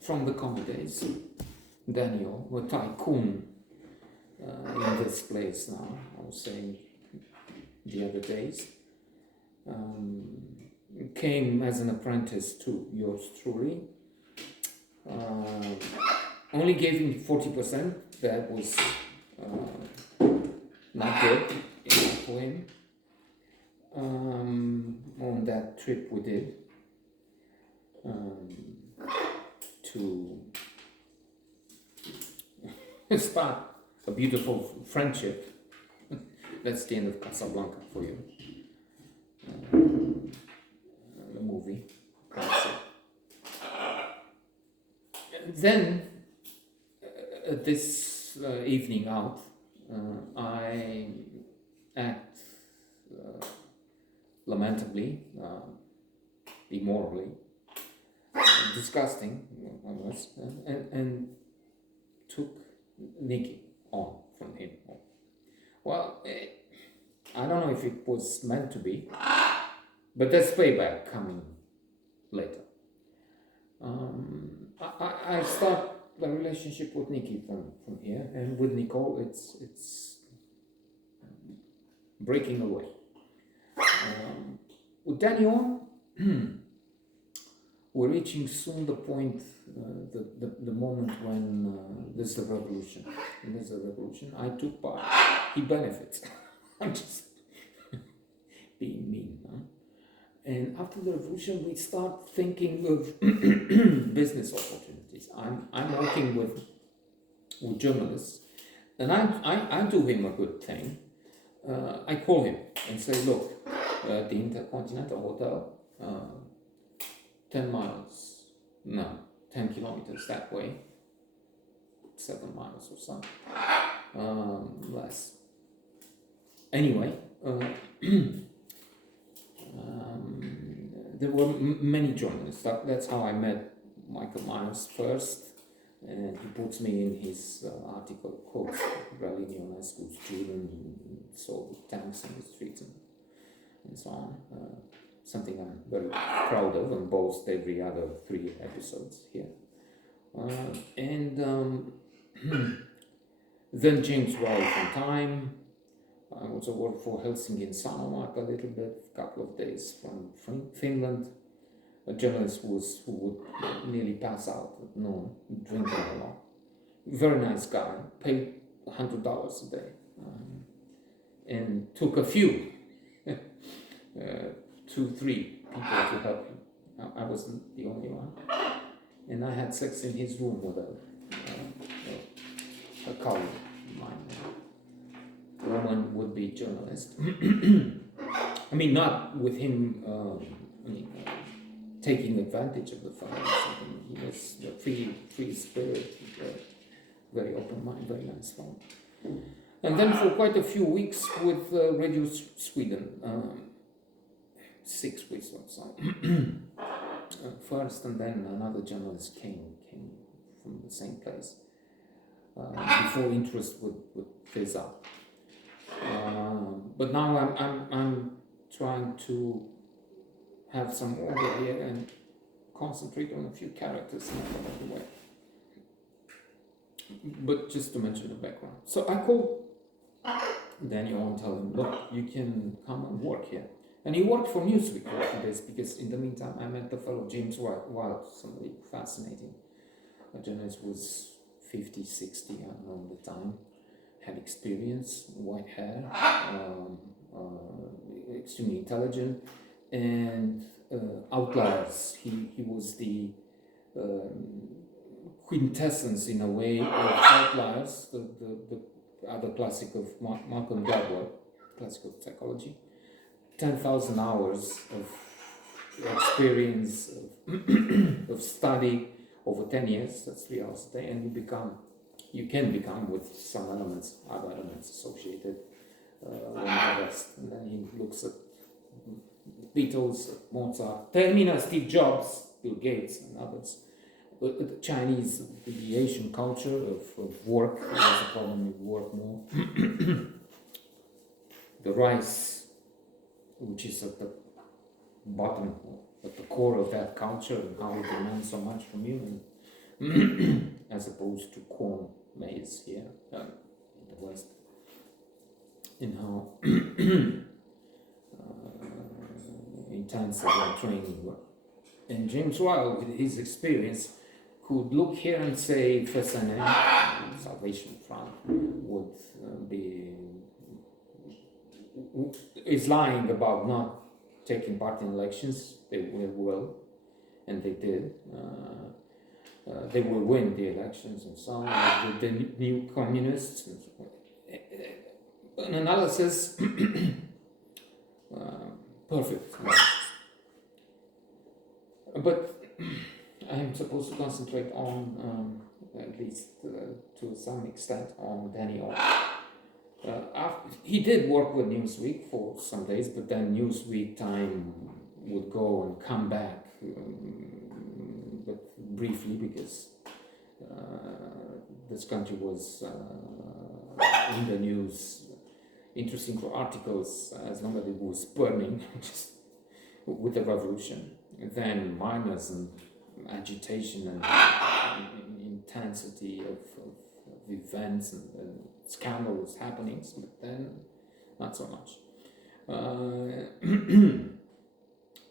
from the Commie days. Daniel, a tycoon in this place now, I was saying the other days, came as an apprentice to yours truly. Only gave him 40%. That was not good enough for him. On that trip we did to start a beautiful friendship. That's the end of Casablanca for you. The movie. Then, this evening out, I act lamentably, immorally, disgusting, I was, and took Nikki on from him. Well, I don't know if it was meant to be, but that's payback coming later. I start the relationship with Nikki from here, and with Nicole, it's breaking away. With Daniel, we're reaching soon the point, the moment when there's the revolution. And there's a revolution. I took part. He benefits. I'm just being mean, huh? And after the revolution, we start thinking of business opportunities. I'm working with journalists, and I do him a good thing. I call him and say, look, the Intercontinental Hotel, 10 kilometers that way, 7 miles or so, less. Anyway, there were many journalists. That's how I met Michael Myers first, and he puts me in his article, quotes Berlin high school student who sold tanks on the streets and so on. Something I'm very proud of and boast every other 3 episodes here. Then James Roy from Time. I also worked for Helsinki and Sanomat a little bit, a couple of days from Finland. A journalist who would nearly pass out at noon, drinking a lot. Very nice guy, paid $100 a day, and took a few, 2, 3 people to help him. I wasn't the only one, and I had sex in his room with a colleague of mine, a woman would-be journalist. I mean, not with him. Taking advantage of the fellow. He was a free spirit, very open mind, very nice fellow. And then for quite a few weeks with Radio Sweden, 6 weeks or so. First, and then another journalist came from the same place before interest would phase out. But now I'm trying to have some order here and concentrate on a few characters along the way. But just to mention the background. So I called Daniel and tell him, look, you can come and work here. And he worked for Newsweek for a few days because in the meantime I met the fellow James Wild, somebody fascinating. A journalist who was 50, 60, I don't know at the time. Had experience, white hair, extremely intelligent. And outliers. He was the quintessence in a way of outliers, the other classic of Malcolm Gladwell, classical psychology. 10,000 hours of experience, of study over 10 years, that's 3 hours a day, and you can become with some other elements associated, one of the best. And then he looks at Beatles, Mozart, Termina, Steve Jobs, Bill Gates, and others. But the Chinese, the Asian culture of work, there's a problem with work more. The rice, which is at the bottom, the core of that culture and how it demands so much from you, and as opposed to corn maize here in the West, in how intensive their training were. And James Wilde, with his experience, could look here and say FSNM, Salvation Front, would is lying about not taking part in elections. They will, and they did. They will win the elections and so on. The new communists. An analysis, perfect. But I'm supposed to concentrate on, at least to some extent, on Daniel. He did work with Newsweek for some days, but then Newsweek time would go and come back, but briefly, because this country was in the news, interesting for articles as long as it was burning, just with the revolution. Then minors and agitation and intensity of events and scandalous happenings, but then not so much.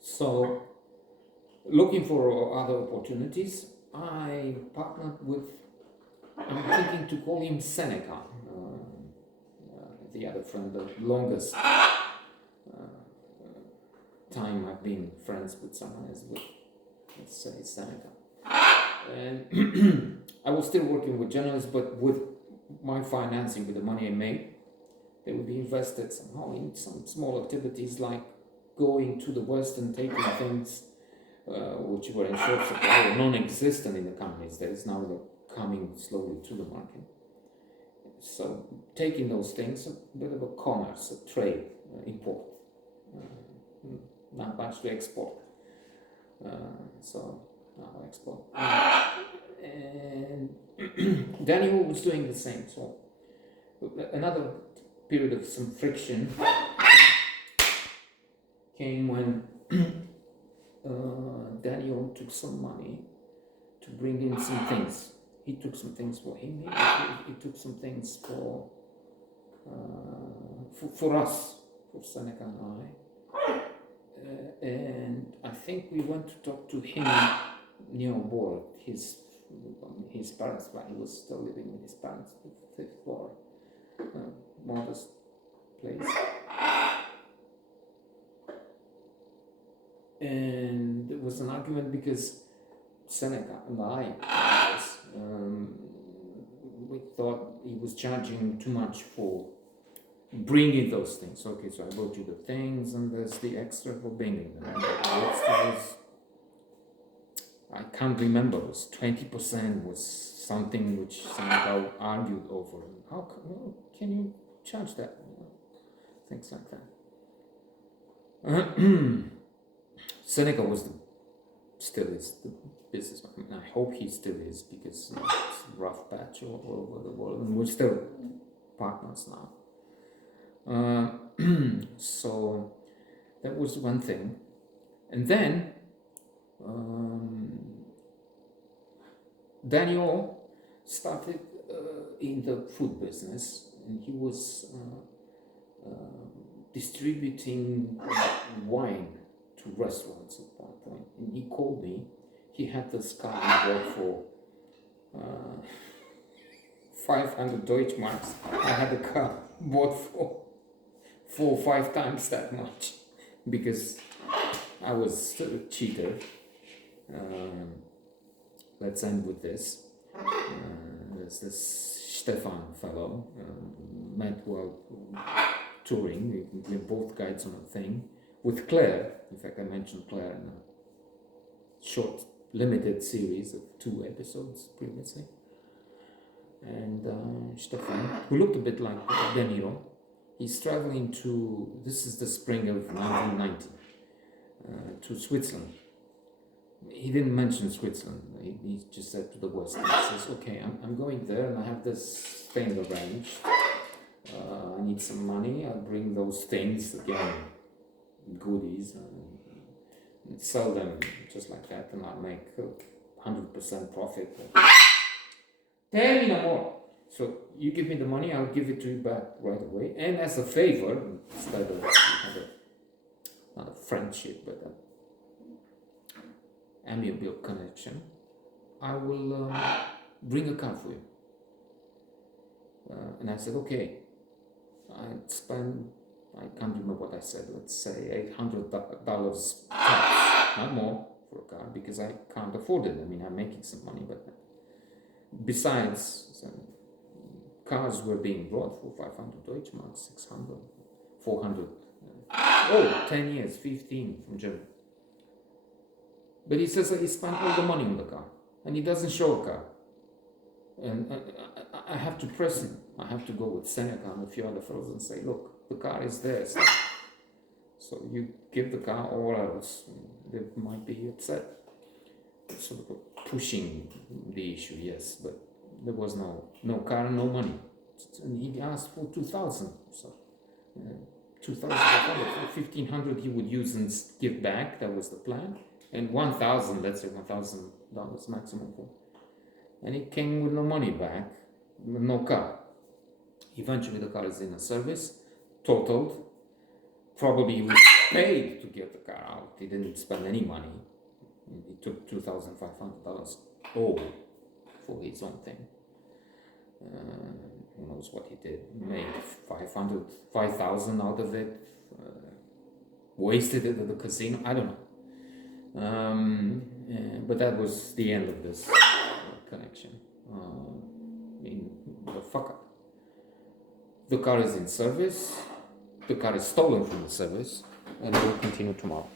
So, looking for other opportunities, I partnered with, I'm thinking to call him Seneca, the other friend, the longest time I've been friends with someone is with, let's say, Seneca. And I was still working with journalists, but with my financing, with the money I made, they would be invested somehow in some small activities like going to the West and taking things which were in short supply or non-existent in the companies days. Now they're coming slowly to the market. So taking those things, a bit of a commerce, a trade, import, not much to export. So now export. And Daniel was doing the same. So another period of some friction came when Daniel took some money to bring in some things. He took some things for him. He took some things for us, for Seneca and I. And I think we went to talk to him near board, his parents, while he was still living with his parents, the 5th floor, modest place. And there was an argument because Seneca and I, we thought he was charging too much for bringing those things. Okay, so I brought you the things, and there's the extra for bringing them. And the extra was, I can't remember, it was 20% was something which somehow argued over. How can you charge that? Things like that. Seneca was still is the businessman. I mean, I hope he still is, because it's a rough patch all over the world, and we're still partners now. So that was one thing. And then Daniel started in the food business, and he was distributing wine to restaurants at one point. And he called me. He had this car he bought for 500 Deutschmarks. I had a car bought for 4 or 5 times that much, because I was still a cheater. Let's end with this. There's this Stefan fellow, met while touring. We're both guides on a thing with Claire. In fact, I mentioned Claire in a short, limited series of 2 episodes previously. And Stefan, who looked a bit like Danilo, he's traveling to, this is the spring of 1990, to Switzerland. He didn't mention Switzerland. He just said to the West. He says, okay, I'm going there and I have this thing arranged. I need some money. I'll bring those things, again, goodies, sell them just like that, and I'll make 100% profit. Tell me no more. So you give me the money, I'll give it to you back right away. And as a favor, instead of not a friendship, but an amiable connection, I will bring a car for you. And I said, okay. I spent, I can't remember what I said, let's say $800 tax, not more, for a car, because I can't afford it. I mean, I'm making some money, but besides, cars were being brought for 500 Deutschmark, 600, 400, 10 years, 15 from Germany. But he says that he spent all the money on the car, and he doesn't show a car. And I have to press him. I have to go with Seneca and a few other fellows and say, look, the car is there. So you give the car, or else they might be upset. Sort of pushing the issue, yes, but there was no car, no money. And he asked for 2,000. So 2,500, 1,500 he would use and give back. That was the plan. And 1,000, let's say $1,000 maximum for. And he came with no money back, with no car. Eventually the car is in a service, totaled. Probably he was paid to get the car out. He didn't spend any money. He took $2,500 all for his own thing. Who knows what he did? Made 5,000 out of it. Wasted it at the casino. I don't know. But that was the end of this connection. Fuck up. The car is in service. The car is stolen from the service, and will continue tomorrow.